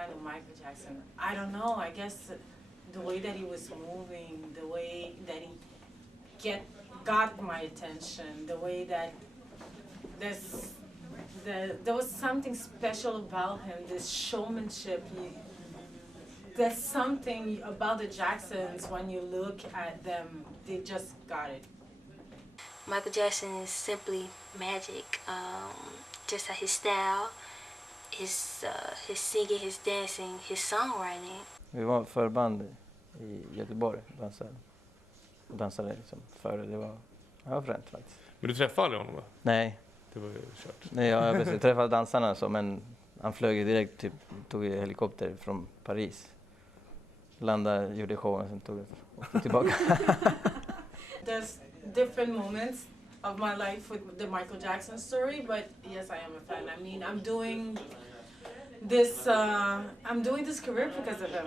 fan of Michael Jackson. I don't know. I guess the way that he was moving, the way that he got my attention, the way that there was something special about him. This showmanship. There's something about the Jacksons when you look at them. They just got it. Michael Jackson is simply magic. Just like his style, his singing, his dancing, his songwriting. Vi var förband i Göteborg och dansade liksom före. Det var fränt faktiskt. Men du träffade aldrig honom va? Nej. Det var ju kört. Nej, jag träffade dansarna så, men han flög ju direkt, typ, tog ju helikopter från Paris. Landade, gjorde showen, sen åkte tillbaka. There's different moments of my life with the Michael Jackson story, but yes, I am a fan. I mean, I'm doing this career because of him.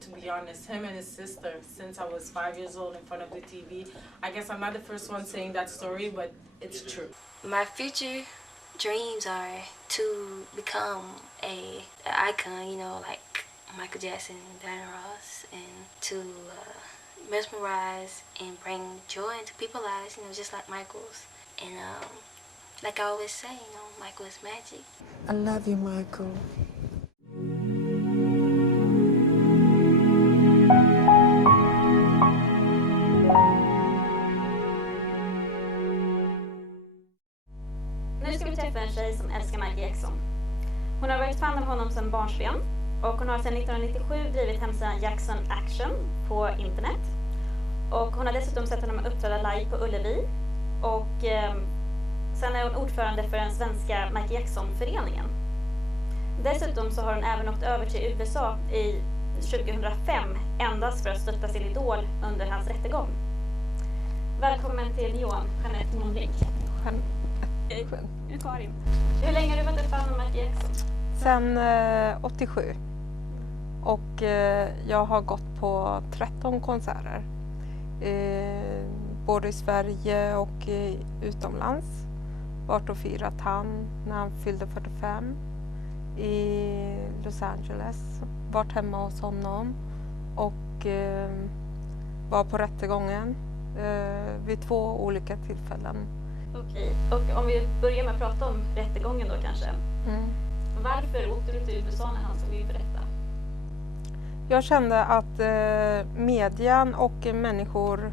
To be honest, him and his sister, since I was 5 years old in front of the TV. I guess I'm not the first one saying that story, but it's true. My future dreams are to become an icon, you know, like Michael Jackson and Diana Ross, and to mesmerize and bring joy into people's lives, you know, just like Michael's. And like I always say, you know, Michael is magic. I love you, Michael. Nu ska vi träffa en tjej som älskar Michael Jackson. Hon har varit fan av honom sedan barnsben och hon har sedan 1997 drivit hemsidan Jackson Action på internet. Och hon har dessutom sett honom uppträda live på Ullevi. Och sen är hon ordförande för den svenska Michael Jackson-föreningen. Dessutom så har hon även åkt över till USA i 2005 endast för att stötta sin idol under hans rättegång. Välkommen till Johan, Jeanette Monrink. Karin. Hur länge har du varit ett fan av Michael Jackson? Sen 87. Och jag har gått på 13 konserter. Både i Sverige och utomlands. Vart och firat han när han fyllde 45. I Los Angeles. Vart hemma hos honom. Och var på rättegången vid 2 olika tillfällen. Okej, och om vi börjar med att prata om rättegången då kanske. Varför åkte du till USA när han stod inför rätta? Jag kände att median och människor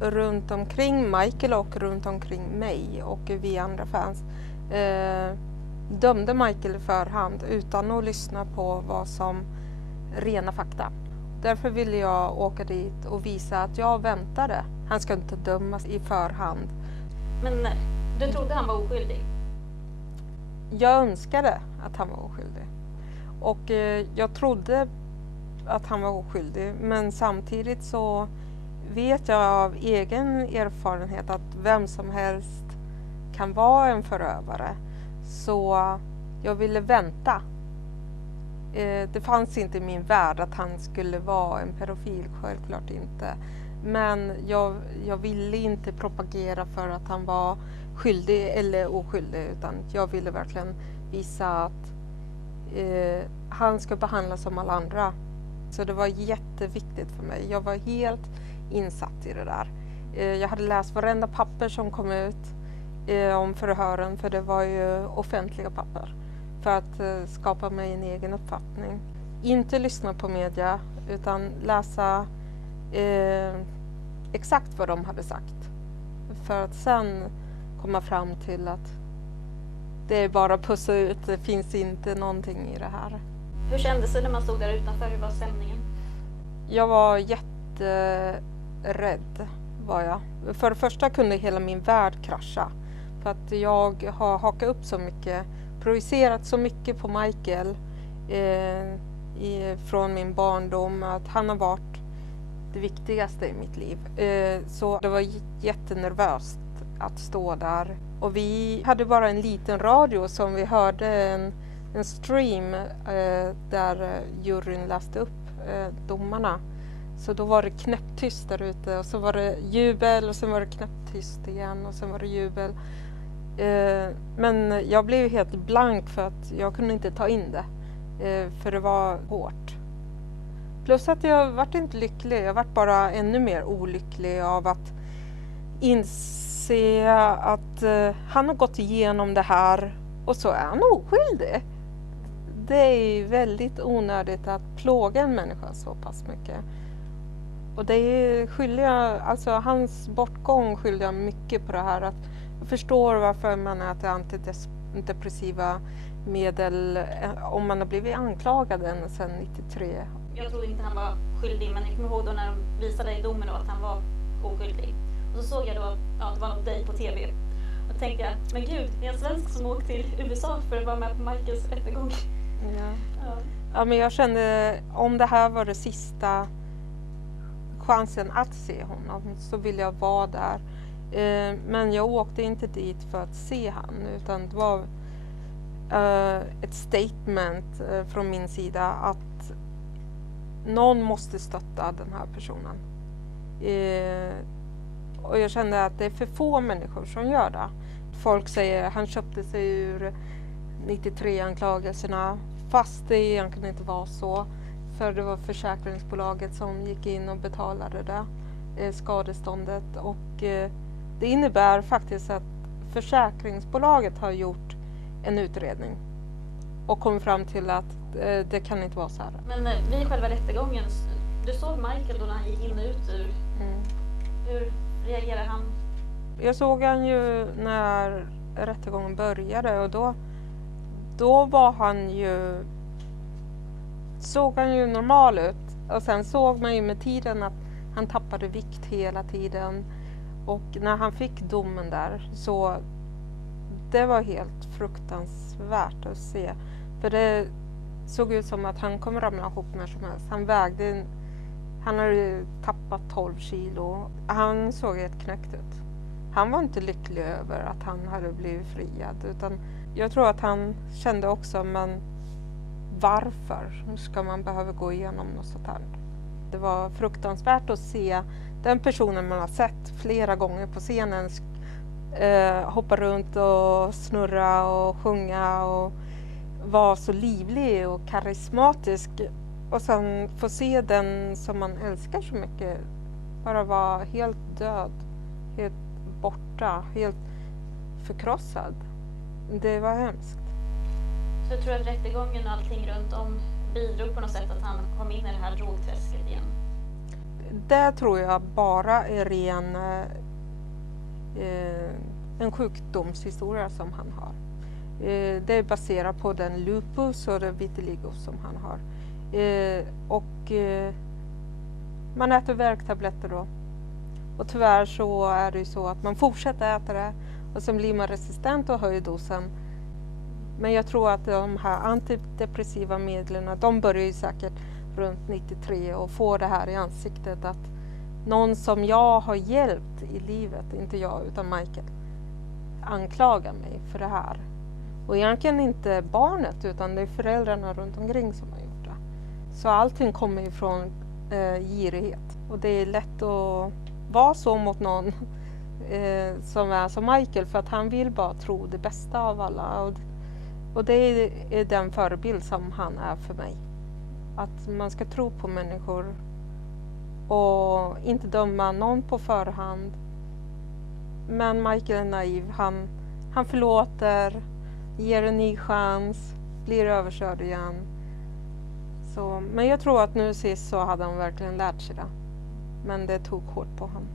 runt omkring Michael och runt omkring mig och vi andra fans dömde Michael i förhand utan att lyssna på vad som rena fakta. Därför ville jag åka dit och visa att jag väntade. Han ska inte dömas i förhand. Men du trodde han var oskyldig? Jag önskade att han var oskyldig. Och jag trodde att han var oskyldig. Men samtidigt så vet jag av egen erfarenhet att vem som helst kan vara en förövare. Så jag ville vänta. Det fanns inte i min värld att han skulle vara en pedofil, självklart inte. Men jag ville inte propagera för att han var skyldig eller oskyldig, utan jag ville verkligen visa att han ska behandlas som alla andra. Så det var jätteviktigt för mig. Jag var helt insatt i det där. Jag hade läst varenda papper som kom ut om förhören, för det var ju offentliga papper, för att skapa mig en egen uppfattning. Inte lyssna på media, utan läsa exakt vad de hade sagt. För att sen komma fram till att det är bara att pussa ut, det finns inte någonting i det här. Hur kändes det när man stod där utanför? Hur var stämningen? Jag var jätterädd, var jag. För det första kunde hela min värld krascha. För att jag har hakat upp så mycket, projicerat så mycket på Michael från min barndom, att han har varit det viktigaste i mitt liv. Så det var jättenervöst att stå där. Och vi hade bara en liten radio som vi hörde en stream där juryn läste upp domarna. Så då var det knäpptyst där ute, och så var det jubel och sen var det knäpptyst igen och sen var det jubel. Men jag blev helt blank för att jag kunde inte ta in det. För det var hårt. Plus att jag vart inte lycklig. Jag vart bara ännu mer olycklig av att inse att han har gått igenom det här och så är han oskyldig. Det är väldigt onödigt att plåga en människa så pass mycket. Och det är skyldiga, alltså hans bortgång skyller jag mycket på det här. Att jag förstår varför man äter antidepressiva medel om man har blivit anklagad ända sedan 93. Jag tror inte han var skyldig, men jag kommer ihåg då när de visade i domen då att han var oskyldig. Och så såg jag då att det var något dig på TV. Och då tänkte jag, men gud, det är en svensk som åkte till USA för att vara med på Michaels rättegång. Ja, men jag kände om det här var det sista chansen att se honom så ville jag vara där. Men jag åkte inte dit för att se han, utan det var ett statement från min sida att någon måste stötta den här personen. Och jag kände att det är för få människor som gör det. Folk säger att han köpte sig ur 93-anklagelserna, fast det egentligen inte var så. För det var försäkringsbolaget som gick in och betalade det skadeståndet. Och det innebär faktiskt att försäkringsbolaget har gjort en utredning och kom fram till att det kan inte vara så här. Men vid själva rättegången, du såg Michael då när han gick in och ut ur. Hur reagerade han? Jag såg han ju när rättegången började och då var såg han ju normal ut. Och sen såg man ju med tiden att han tappade vikt hela tiden. Och när han fick domen där så det var helt fruktansvärt att se. För det såg ut som att han kommer ramla ihop när som helst. Han hade tappat 12 kilo. Han såg helt knäckt ut. Han var inte lycklig över att han hade blivit friad. Utan jag tror att han kände också, men varför ska man behöva gå igenom något sånt här? Det var fruktansvärt att se den personen man har sett flera gånger på scenen hoppa runt och snurra och sjunga och vara så livlig och karismatisk. Och sen få se den som man älskar så mycket bara vara helt död, helt borta, helt förkrossad. Det var hemskt. Så jag tror att rättegången och allting runt om bidrog på något sätt att han kom in i det här drogträsket igen? Det tror jag bara är en sjukdomshistoria som han har. Det är baserat på den lupus och det vitiligo som han har. Man äter värktabletter då. Och tyvärr så är det ju så att man fortsätter äta det och sen blir man resistent och höjer dosen. Men jag tror att de här antidepressiva medlen, de börjar ju säkert runt 93 och får det här i ansiktet att någon som jag har hjälpt i livet, inte jag utan Michael, anklagar mig för det här. Och egentligen inte barnet utan det är föräldrarna runt omkring som har gjort det. Så allting kommer ifrån girighet. Och det är lätt att vara så mot någon som är som Michael för att han vill bara tro det bästa av alla. Och det är den förebild som han är för mig. Att man ska tro på människor och inte döma någon på förhand. Men Michael är naiv. Han förlåter, ger en ny chans, blir överkörd igen. Men jag tror att nu sist så hade han verkligen lärt sig det. Men det tog hårt på honom.